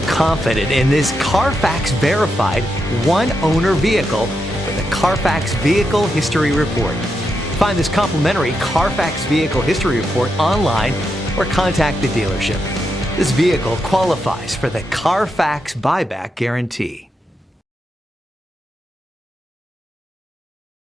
feel confident in this Carfax verified one-owner vehicle with a Carfax Vehicle History Report. Find this complimentary Carfax Vehicle History Report online or contact the dealership. This vehicle qualifies for the Carfax Buyback Guarantee.